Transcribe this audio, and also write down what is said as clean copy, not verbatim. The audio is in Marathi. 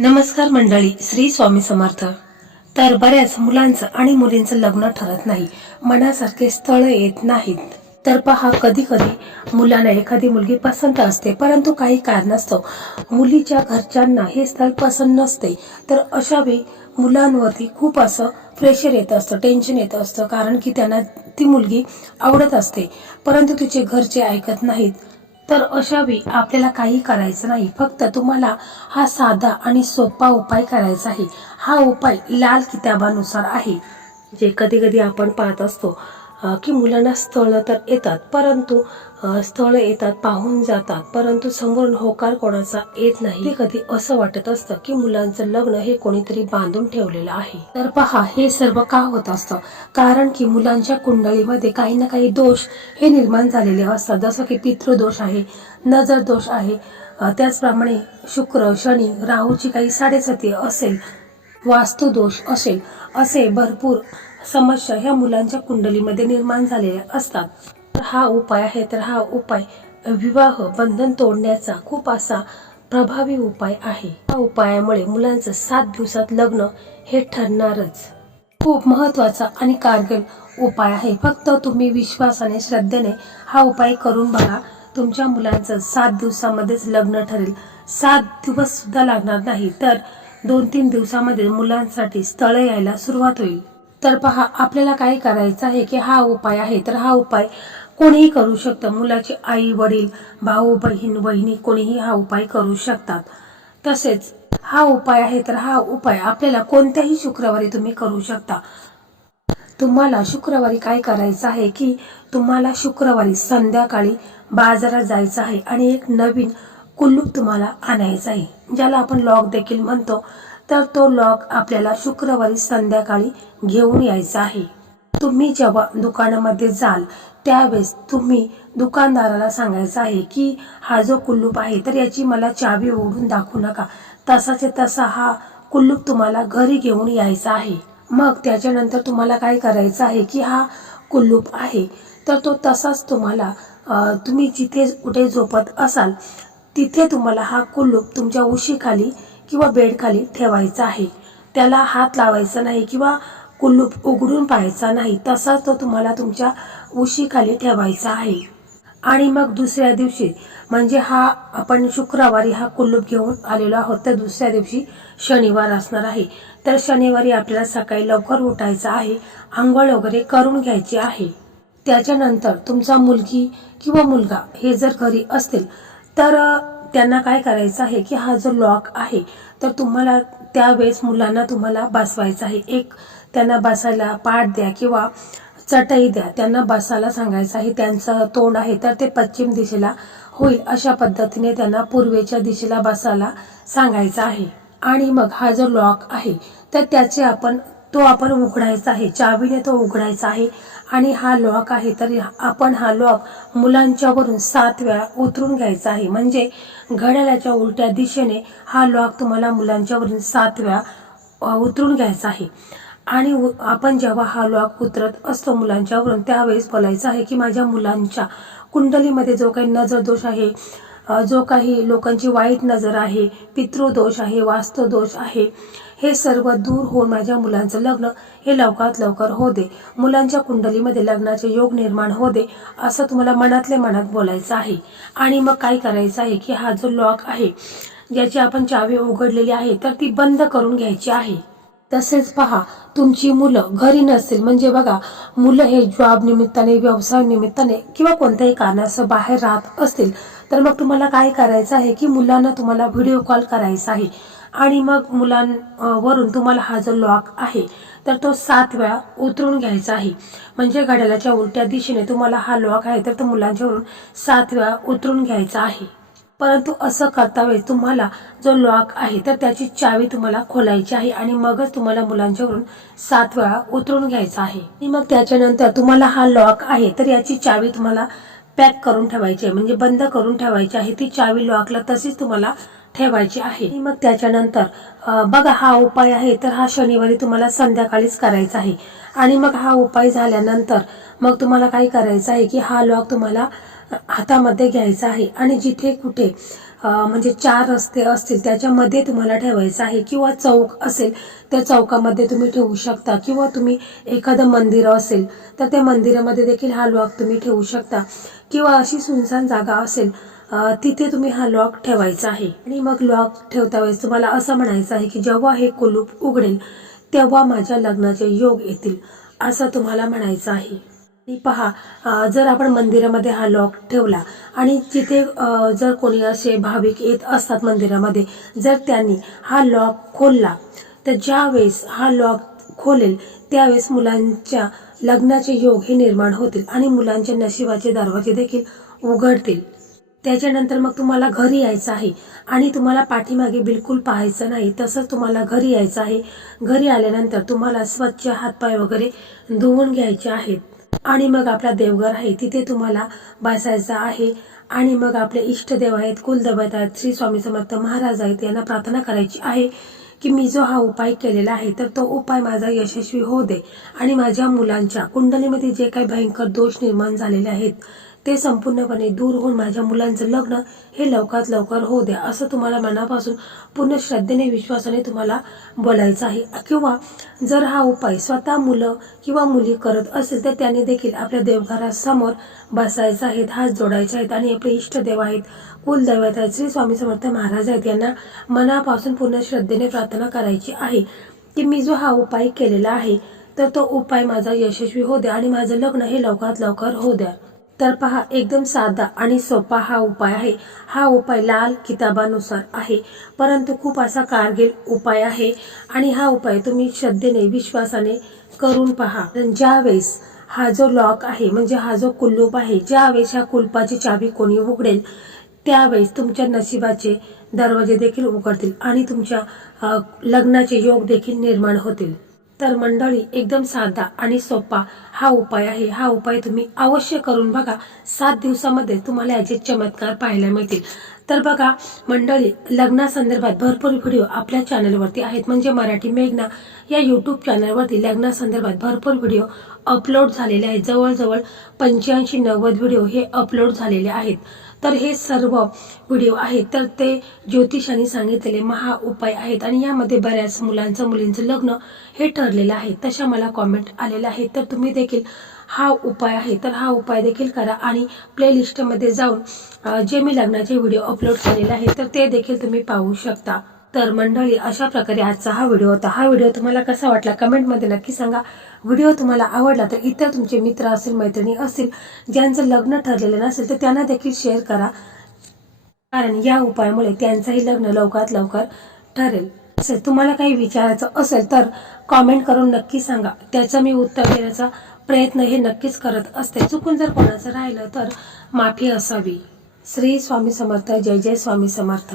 नमस्कार मंडळी, श्री स्वामी समर्थ. तर बऱ्याच मुलांचं आणि मुलींचं लग्न ठरत नाही, मनासारखे स्थळ येत नाहीत. तर पहा, कधी कधी मुलांना एखादी मुलगी पसंत असते, परंतु काही कारणास्तव मुलीच्या घरच्यांना हे स्थळ पसंत नसते. तर अशा वेळी मुलांवरती खूप असं प्रेशर येत असतं, टेन्शन येत असतं, कारण की त्यांना ती मुलगी आवडत असते, परंतु तिचे घरचे ऐकत नाहीत. तर अशा वेळी आपल्याला काही करायचं नाही, फक्त तुम्हाला हा साधा आणि सोपा उपाय करायचा आहे. हा उपाय लाल किताबानुसार आहे. जे कधी कधी आपण पाहत असतो की मुलांना स्थळ तर येतात, परंतु स्थळ येतात, पाहून जातात, परंतु समोरून होकार कोणाचा येत नाही. कधी असं वाटत असतं की मुलांचं लग्न हे कोणीतरी बांधून ठेवलेलं आहे. तर पहा, हे सर्व का होत असतं, कारण की मुलांच्या कुंडलीमध्ये काही ना काही दोष हे निर्माण झालेले असतात. जसं की पितृदोष आहे, नजर दोष आहे, त्याचप्रमाणे शुक्र, शनी, राहूची काही साडेसाती असेल, वास्तुदोष असेल, असे भरपूर समस्या ह्या मुलांच्या कुंडलीमध्ये निर्माण झालेल्या असतात. तर हा उपाय आहे, तर हा उपाय विवाह बंधन तोडण्याचा खूप असा प्रभावी उपाय आहे. या उपायामुळे मुलांचं 7 दिवसात लग्न हे ठरणारच. खूप महत्वाचा आणि कारगर उपाय आहे. फक्त तुम्ही विश्वासाने, श्रद्धेने हा उपाय करून बघा. तुमच्या मुलांचं 7 दिवसामध्येच लग्न ठरेल. 7 दिवस सुद्धा लागणार नाही, तर 2-3 दिवसामध्ये मुलांसाठी स्थळ यायला सुरुवात होईल. तर पहा, आपल्याला काय करायचं आहे की हा उपाय आहे, तर हा उपाय कोणीही करू शकतं. मुलाचे आई वडील, भाऊ बहीण, वहिनी कोणीही हा उपाय करू शकतात. तसेच हा उपाय आहे, तर हा उपाय आपल्याला कोणत्याही शुक्रवारी तुम्ही करू शकता. तुम्हाला शुक्रवारी काय करायचं आहे की तुम्हाला शुक्रवारी संध्याकाळी बाजारात जायचं आहे आणि एक नवीन कुलूप तुम्हाला आणायचं आहे, ज्याला आपण लॉक देखील म्हणतो. तर तो लॉक आपल्याला शुक्रवारी संध्याकाळी घेऊन यायचा आहे. तुम्ही जेव्हा दुकानामध्ये जाल त्यावेळेस तुम्ही दुकानदाराला सांगायचं आहे की हा जो कुलूप आहे, तर याची मला चावी ओढून दाखवू नका. तसाचे तसा हा कुलूप तुम्हाला घरी घेऊन यायचा आहे. मग त्याच्यानंतर तुम्हाला काय करायचं आहे की हा कुलूप आहे, तर तो तसाच तुम्हाला तुम्ही जिथे कुठे झोपत असाल तिथे तुम्हाला हा कुलूप तुमच्या उशीखाली किंवा बेडखाली ठेवायचा आहे. त्याला हात लावायचा नाही किंवा कुलूप उघडून पाहायचा नाही, तसा तो तुम्हाला तुमच्या उशीखाली ठेवायचा आहे. आणि मग दुसऱ्या दिवशी, म्हणजे हा आपण शुक्रवारी हा कुलूप घेऊन आलेलो आहोत, तर दुसऱ्या दिवशी शनिवार असणार आहे. तर शनिवारी आपल्याला सकाळी लवकर उठायचं आहे, आंघोळ वगैरे करून घ्यायची आहे. त्याच्यानंतर तुमचा मुलगी किंवा मुलगा हे जर घरी असतील तर त्यांना काय करायचं आहे की हा जो लॉक आहे, तर तुम्हाला त्यावेळेस मुलांना तुम्हाला बसवायचं आहे. एक त्यांना बसायला पाट द्या किंवा चटई द्या, त्यांना बसायला सांगायचं आहे. त्यांचं तोंड आहे तर ते पश्चिम दिशेला होईल, अशा पद्धतीने त्यांना पूर्वेच्या दिशेला बसायला सांगायचं आहे. आणि मग हा जो लॉक आहे, तर त्याचे तो आपण उघडायचा आहे, चावीने तो उघडायचा आहे. आणि हा लॉक आहे, तर आपण हा लॉक मुलांच्यावरून 7 वेळा उतरून घ्यायचा आहे. म्हणजे घड्याळाच्या उलट्या दिशेने हा लॉक तुम्हाला मुलांच्यावरून 7 वेळा उतरून घ्यायचा आहे. आणि आपण जेव्हा हा लॉक उतरत असतो मुलांच्यावरून, त्यावेळेस बोलायचं आहे की माझ्या मुलांच्या कुंडलीमध्ये जो काही नजर दोष आहे, जो काही लोकांची वाईट नजर आहे, पितृदोष आहे, वास्तुदोष आहे, हे सर्व दूर होऊन माझ्या मुलांचं लग्न हे लवकरात लवकर हो दे, मुलांच्या कुंडलीमध्ये लग्नाचे योग निर्माण हो दे, असं तुम्हाला मनातल्या मनात बोलायचं आहे. आणि मग काय करायचं आहे की हा जो लॉक आहे, ज्याची आपण चावी उघडलेली आहे, तर ती बंद करून घ्यायची आहे. तसेच पहा, तुमची मुलं घरी नसतील, म्हणजे बघा, मुलं हे जॉब निमित्ताने, व्यवसाय निमित्ताने किंवा कोणत्याही कारणास्तव बाहेर राहत असतील, तर मग तुम्हाला काय करायचं आहे की मुलांना तुम्हाला व्हिडिओ कॉल करायचा आहे. आणि मग मुलांवरून तुम्हाला हा जो लॉक आहे, तर तो 7 वेळा उतरून घ्यायचा आहे. म्हणजे घड्याळाच्या उलट्या दिशेने तुम्हाला हा लॉक आहे, तर तो मुलांच्यावरून 7 वेळा उतरून घ्यायचा आहे. परंतु असं करता वेळी तुम्हाला जो लॉक आहे, तर त्याची चावी तुम्हाला खोलायची आहे आणि मगच तुम्हाला मुलांच्यावरून 7 वेळा उतरून घ्यायचा आहे. आणि मग त्याच्यानंतर तुम्हाला हा लॉक आहे, तर याची चावी तुम्हाला पॅक करून ठेवायची आहे, म्हणजे बंद करून ठेवायची आहे. ती चावी लॉकला तशीच तुम्हाला ठेवायची आहे. आणि मग त्याच्यानंतर बघा, हा उपाय आहे, तर हा शनिवारी तुम्हाला संध्याकाळीच करायचा आहे. आणि मग हा उपाय झाल्यानंतर मग तुम्हाला काय करायचं आहे की हा लॉक तुम्हाला हातामध्ये घ्यायचा आहे आणि जिथे कुठे म्हणजे 4 रस्ते असतील त्याच्यामध्ये तुम्हाला ठेवायचं आहे, किंवा चौक असेल त्या चौकामध्ये तुम्ही ठेवू शकता, किंवा तुम्ही एखादं मंदिर असेल तर त्या मंदिरामध्ये देखील हा लॉक तुम्ही ठेवू शकता, किंवा अशी सुनसान जागा असेल तिथे तुम्ही हा लॉक ठेवायचा आहे. आणि मग लॉक ठेवता वेळेस तुम्हाला असं म्हणायचं आहे की जेव्हा हे कुलूप उघडेल तेव्हा माझ्या लग्नाचे योग येतील, असं तुम्हाला म्हणायचं आहे. आणि पहा, जर आपण मंदिरामध्ये हा लॉक ठेवला आणि जिथे जर कोणी असे भाविक येत असतात मंदिरामध्ये, जर त्यांनी हा लॉक खोलला तर ज्यावेळेस हा लॉक खोलेल त्यावेळेस मुलांच्या लग्नाचे योग हे निर्माण होतील आणि मुलांच्या नशिबाचे दरवाजे देखील उघडतील. त्याच्यानंतर मग तुम्हाला घरी यायचं आहे आणि तुम्हाला पाठीमागे बिलकुल पाहायचं नाही, तसंच तुम्हाला घरी यायचं आहे. घरी आल्यानंतर तुम्हाला स्वच्छ हातपाय वगैरे धुवून घ्यायचे आहेत आणि मग आपला देवघर आहे तिथे तुम्हाला बसायचं आहे. आणि मग आपले इष्टदेव आहेत, कुलदैवत आहेत, श्री स्वामी समर्थ महाराज आहेत, यांना प्रार्थना करायची आहे की मी जो हा उपाय केलेला आहे तर तो उपाय माझा यशस्वी होऊ दे आणि माझ्या मुलांच्या कुंडलीमध्ये जे काही भयंकर दोष निर्माण झालेले आहेत ते संपूर्णपणे दूर होऊन माझ्या मुलांचं लग्न हे लवकरात लवकर होऊ द्या, असं तुम्हाला मनापासून पूर्ण श्रद्धेने विश्वासाने तुम्हाला बोलायचं आहे. किंवा जर हा उपाय स्वतः मुलं किंवा मुली करत असेल तर त्यांनी देखील आपल्या देवघरासमोर बसायचं आहेत, हात जोडायचे आहेत आणि आपले इष्टदेव आहेत, कुलदैवत आहेत, श्री स्वामी समर्थ महाराज आहेत, यांना मनापासून पूर्ण श्रद्धेने प्रार्थना करायची आहे की मी जो हा उपाय केलेला आहे तर तो उपाय माझा यशस्वी होऊ द्या आणि माझं लग्न हे लवकरात लवकर होऊ द्या. तर पहा, एकदम साधा आणि सोपा हा उपाय आहे. हा उपाय लाल किताबानुसार आहे, परंतु खूप असा कारगर उपाय आहे आणि हा उपाय तुम्ही श्रद्धेने विश्वासाने करून पहा. ज्यावेळेस हा जो लॉक आहे म्हणजे हा जो कुलूप आहे, ज्यावेळेस ह्या कुलपाची चावी कोणी उघडेल त्यावेळेस तुमच्या नशिबाचे दरवाजे देखील उघडतील आणि तुमच्या लग्नाचे योग देखील निर्माण होतील. तर मंडळी, एकदम साधा आणि सोपा हा उपाय आहे. हा उपाय तुम्ही अवश्य करून बघा. 7 दिवसामध्ये तुम्हाला याचे चमत्कार पाहायला मिळतील. तर बघा मंडळी, लग्नासंदर्भात भरपूर व्हिडिओ आपल्या चॅनलवरती आहेत, म्हणजे मराठी मेघना या यूट्यूब चॅनलवरती लग्नासंदर्भात भरपूर व्हिडिओ अपलोड झालेले आहेत. जवळजवळ 85-90 व्हिडिओ हे अपलोड झालेले आहेत. तर हे सर्व व्हिडिओ आहेत तर ते ज्योतिषाने सांगितलेले महा उपाय आहेत आणि यामध्ये बऱ्याच मुलींचं लग्न हे ठरलेलं आहे. तशा मला कॉमेंट आलेल्या आहेत. तर तुम्ही देखील हा उपाय आहे तर हा उपाय देखील करा आणि प्लेलिस्टमध्ये जाऊन जे मी लग्नाचे व्हिडिओ अपलोड केलेले आहेत तर ते देखील तुम्ही पाहू शकता. तर मंडळी, अशा प्रकारे आजचा हा व्हिडिओ होता. हा व्हिडिओ तुम्हाला कसा वाटला कमेंटमध्ये नक्की सांगा. व्हिडिओ तुम्हाला आवडला तर इतर तुमचे मित्र असतील, मैत्रिणी असतील, ज्यांचं लग्न ठरलेलं नसेल तर त्यांना देखील शेअर करा, कारण या उपायामुळे त्यांचंही लग्न लवकरात लवकर ठरेल. तुम्हाला काही विचारायचं असेल तर कॉमेंट करून नक्की सांगा, त्याचं मी उत्तर देण्याचा प्रयत्न हे नक्कीच करत असते. चुकून जर कोणाचं राहिलं तर माफी असावी. श्री स्वामी समर्थ. जय जय स्वामी समर्थ.